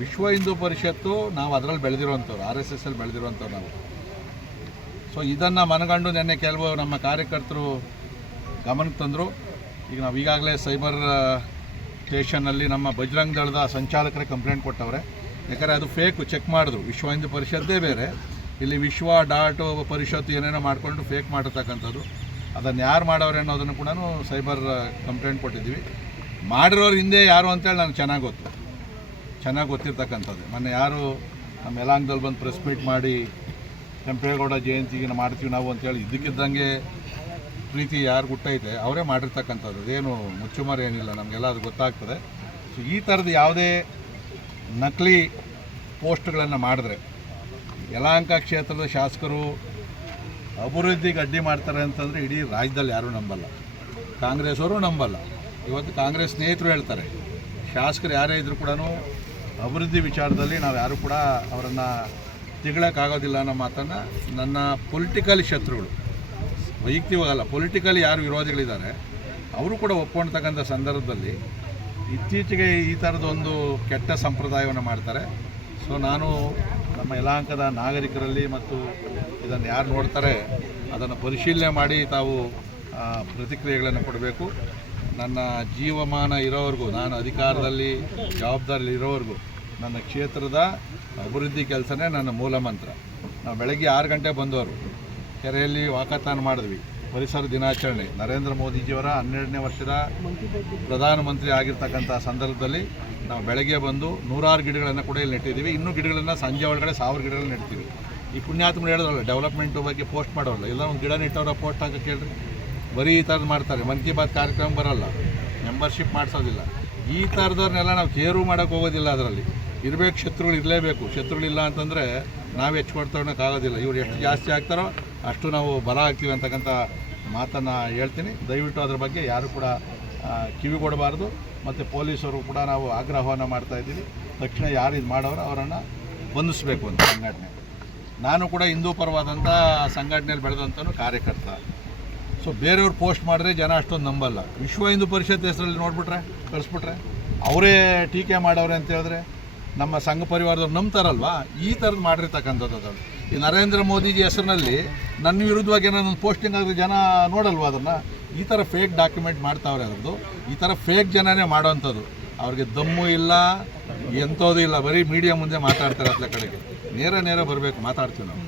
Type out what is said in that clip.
ವಿಶ್ವ ಹಿಂದೂ ಪರಿಷತ್ತು ನಾವು ಅದರಲ್ಲಿ ಬೆಳೆದಿರುವಂಥವ್ರು, RSS ಅಲ್ಲಿ ಬೆಳೆದಿರುವಂಥವ್ರು ನಾವು. ಸೊ ಇದನ್ನು ಮನಗಂಡು ನಿನ್ನೆ ಕೆಲವು ನಮ್ಮ ಕಾರ್ಯಕರ್ತರು ಗಮನಕ್ಕೆ ತಂದರು. ಈಗ ನಾವು ಈಗಾಗಲೇ ಸೈಬರ್ ಸ್ಟೇಷನ್ನಲ್ಲಿ ನಮ್ಮ ಬಜರಂಗ್ ದಳದ ಸಂಚಾಲಕರೇ ಕಂಪ್ಲೇಂಟ್ ಕೊಟ್ಟವ್ರೆ. ಯಾಕಂದರೆ ಅದು ಫೇಕ್ ಚೆಕ್ ಮಾಡಿದ್ರು. ವಿಶ್ವ ಹಿಂದೂ ಪರಿಷತ್ತೇ ಬೇರೆ, ಇಲ್ಲಿ ವಿಶ್ವ ಡಾಟ್ ಪರಿಷತ್ತು ಏನೇನೋ ಮಾಡಿಕೊಂಡು ಫೇಕ್ ಮಾಡಿರ್ತಕ್ಕಂಥದ್ದು. ಅದನ್ನು ಯಾರು ಮಾಡವ್ರೆ ಅನ್ನೋದನ್ನು ಕೂಡ ಸೈಬರ್ ಕಂಪ್ಲೇಂಟ್ ಕೊಟ್ಟಿದ್ದೀವಿ. ಮಾಡಿರೋರು ಹಿಂದೆ ಯಾರು ಅಂತೇಳಿ ನನಗೆ ಚೆನ್ನಾಗಿ ಗೊತ್ತಿರ್ತಕ್ಕಂಥದ್ದು. ಮೊನ್ನೆ ಯಾರು ನಮ್ಮ ಯಲಾಂಗದಲ್ಲಿ ಬಂದು ಪ್ರೆಸ್ ಮೀಟ್ ಮಾಡಿ ಕೆಂಪೇಗೌಡ ಜಯಂತಿಗೆ ಮಾಡ್ತೀವಿ ನಾವು ಅಂತೇಳಿ ಇದ್ದಕ್ಕಿದ್ದಂಗೆ ಪ್ರೀತಿ ಯಾರು ಗುಟ್ಟೈತೆ ಅವರೇ ಮಾಡಿರ್ತಕ್ಕಂಥದ್ದು. ಅದೇನು ಮುಚ್ಚುಮರೆ ಏನಿಲ್ಲ, ನಮಗೆಲ್ಲ ಅದು ಗೊತ್ತಾಗ್ತದೆ. ಸೊ ಈ ಥರದ್ದು ಯಾವುದೇ ನಕಲಿ ಪೋಸ್ಟ್ಗಳನ್ನು ಮಾಡಿದ್ರೆ ಯಲಹಂಕ ಕ್ಷೇತ್ರದ ಶಾಸಕರು ಅಭಿವೃದ್ಧಿಗೆ ಅಡ್ಡಿ ಮಾಡ್ತಾರೆ ಅಂತಂದರೆ ಇಡೀ ರಾಜ್ಯದಲ್ಲಿ ಯಾರೂ ನಂಬಲ್ಲ, ಕಾಂಗ್ರೆಸ್ ಅವರು ನಂಬಲ್ಲ. ಇವತ್ತು ಕಾಂಗ್ರೆಸ್ ಸ್ನೇಹಿತರು ಹೇಳ್ತಾರೆ, ಶಾಸಕರು ಯಾರೇ ಇದ್ದರೂ ಕೂಡ ಅಭಿವೃದ್ಧಿ ವಿಚಾರದಲ್ಲಿ ನಾವು ಯಾರೂ ಕೂಡ ಅವರನ್ನು ತಿಗಳಕ್ಕಾಗೋದಿಲ್ಲ ಅನ್ನೋ ಮಾತನ್ನು ನನ್ನ ಪೊಲಿಟಿಕಲ್ ಶತ್ರುಗಳು, ವೈಯಕ್ತಿಕವಲ್ಲ ಪೊಲಿಟಿಕಲಿ ಯಾರು ವಿರೋಧಿಗಳಿದ್ದಾರೆ ಅವರು ಕೂಡ ಒಪ್ಕೊಳ್ತಕ್ಕಂಥ ಸಂದರ್ಭದಲ್ಲಿ ಇತ್ತೀಚೆಗೆ ಈ ಥರದೊಂದು ಕೆಟ್ಟ ಸಂಪ್ರದಾಯವನ್ನು ಮಾಡ್ತಾರೆ. ಸೊ ನಾನು ನಮ್ಮ ಯಲಹಂಕದ ನಾಗರಿಕರಲ್ಲಿ ಮತ್ತು ಇದನ್ನು ಯಾರು ನೋಡ್ತಾರೆ ಅದನ್ನು ಪರಿಶೀಲನೆ ಮಾಡಿ ತಾವು ಪ್ರತಿಕ್ರಿಯೆಗಳನ್ನು ಕೊಡಬೇಕು. ನನ್ನ ಜೀವಮಾನ ಇರೋವರೆಗೂ, ನಾನು ಅಧಿಕಾರದಲ್ಲಿ ಜವಾಬ್ದಾರಿ ಇರೋವರೆಗೂ ನನ್ನ ಕ್ಷೇತ್ರದ ಅಭಿವೃದ್ಧಿ ಕೆಲಸನೇ ನನ್ನ ಮೂಲ ಮಂತ್ರ. ನಾವು ಬೆಳಗ್ಗೆ 6 ಗಂಟೆ ಬಂದವರು ಕೆರೆಯಲ್ಲಿ ವಾಕಥಾನ್ ಮಾಡಿದ್ವಿ. ಪರಿಸರ ದಿನಾಚರಣೆ ನರೇಂದ್ರ ಮೋದಿಜಿಯವರ 12ನೇ ವರ್ಷದ ಪ್ರಧಾನಮಂತ್ರಿ ಆಗಿರ್ತಕ್ಕಂಥ ಸಂದರ್ಭದಲ್ಲಿ ನಾವು ಬೆಳಗ್ಗೆ ಬಂದು 100 ಗಿಡಗಳನ್ನು ಕೂಡ ಇಲ್ಲಿ ನೆಟ್ಟಿದ್ದೀವಿ. ಇನ್ನೂ ಗಿಡಗಳನ್ನು ಸಂಜೆ ಒಳಗಡೆ 1000 ಗಿಡಗಳನ್ನು ನೆಡ್ತೀವಿ. ಈ ಪುಣ್ಯಾತ್ಮರು ಹೇಳಿದ್ರಲ್ಲ ಡೆವಲಪ್ಮೆಂಟು ಬಗ್ಗೆ ಪೋಸ್ಟ್ ಮಾಡೋಲ್ಲ, ಎಲ್ಲ ಒಂದು ಗಿಡ ನೆಟ್ಟವರ ಪೋಸ್ಟ್ ಹಾಕಕ್ಕೆ ಹೇಳ್ರಿ. ಬರೀ ಈ ಥರದ್ದು ಮಾಡ್ತಾರೆ. ಮನ್ ಕಿ ಬಾತ್ ಕಾರ್ಯಕ್ರಮ ಬರೋಲ್ಲ, ಮೆಂಬರ್ಶಿಪ್ ಮಾಡಿಸೋದಿಲ್ಲ. ಈ ಥರದವ್ರನ್ನೆಲ್ಲ ನಾವು ಕೇರು ಮಾಡೋಕ್ಕೆ ಹೋಗೋದಿಲ್ಲ. ಅದರಲ್ಲಿ ಇರಬೇಕು, ಶತ್ರುಗಳು ಇರಲೇಬೇಕು. ಶತ್ರುಗಳಿಲ್ಲ ಅಂತಂದರೆ ನಾವು ಹೆಚ್ಕೊಡ್ತೋಣಕ್ಕಾಗೋದಿಲ್ಲ. ಇವ್ರು ಎಷ್ಟು ಜಾಸ್ತಿ ಆಗ್ತಾರೋ ಅಷ್ಟು ನಾವು ಬಲ ಆಗ್ತೀವಿ ಅಂತಕ್ಕಂಥ ಮಾತನ್ನು ಹೇಳ್ತೀನಿ. ದಯವಿಟ್ಟು ಅದ್ರ ಬಗ್ಗೆ ಯಾರು ಕೂಡ ಕಿವಿ ಕೊಡಬಾರ್ದು. ಮತ್ತು ಪೊಲೀಸರು ಕೂಡ ನಾವು ಆಗ್ರಹವನ್ನು ಮಾಡ್ತಾಯಿದ್ದೀವಿ, ತಕ್ಷಣ ಯಾರು ಇದು ಮಾಡೋರು ಅವರನ್ನು ಬಂಧಿಸಬೇಕು ಅಂತ ಸಂಘಟನೆ. ನಾನು ಕೂಡ ಹಿಂದೂ ಪರವಾದಂಥ ಸಂಘಟನೆಯಲ್ಲಿ ಬೆಳೆದಂಥನು ಕಾರ್ಯಕರ್ತ. ಸೊ ಬೇರೆಯವ್ರು ಪೋಸ್ಟ್ ಮಾಡಿದ್ರೆ ಜನ ಅಷ್ಟೊಂದು ನಂಬಲ್ಲ. ವಿಶ್ವ ಹಿಂದೂ ಪರಿಷತ್ ಹೆಸರಲ್ಲಿ ನೋಡಿಬಿಟ್ರೆ ಕಳಿಸ್ಬಿಟ್ರೆ ಅವರೇ ಟೀಕೆ ಮಾಡವ್ರೆ ಅಂತ ಹೇಳಿದ್ರೆ ನಮ್ಮ ಸಂಘ ಪರಿವಾರದವ್ರು ನಂಬ್ತಾರಲ್ವಾ. ಈ ಥರದ್ದು ಮಾಡಿರ್ತಕ್ಕಂಥದ್ದು ಅದು. ಈ ನರೇಂದ್ರ ಮೋದಿಜಿ ಹೆಸರಿನಲ್ಲಿ ನನ್ನ ವಿರುದ್ಧವಾಗಿ ಏನಾದ್ರು ಪೋಸ್ಟಿಂಗ್ ಆದರೆ ಜನ ನೋಡಲ್ವ ಅದನ್ನು. ಈ ಥರ ಫೇಕ್ ಡಾಕ್ಯುಮೆಂಟ್ ಮಾಡ್ತಾವ್ರೆ. ಅದರದ್ದು ಈ ಥರ ಫೇಕ್ ಜನನೇ ಮಾಡೋವಂಥದ್ದು. ಅವ್ರಿಗೆ ದಮ್ಮು ಇಲ್ಲ, ಎಂಥೋದು ಇಲ್ಲ, ಬರೀ ಮೀಡಿಯಾ ಮುಂದೆ ಮಾತಾಡ್ತಾರೆ. ಅತ್ಲ ಕಡೆಗೆ ನೇರ ಬರಬೇಕು, ಮಾತಾಡ್ತೀವಿ ನಾವು.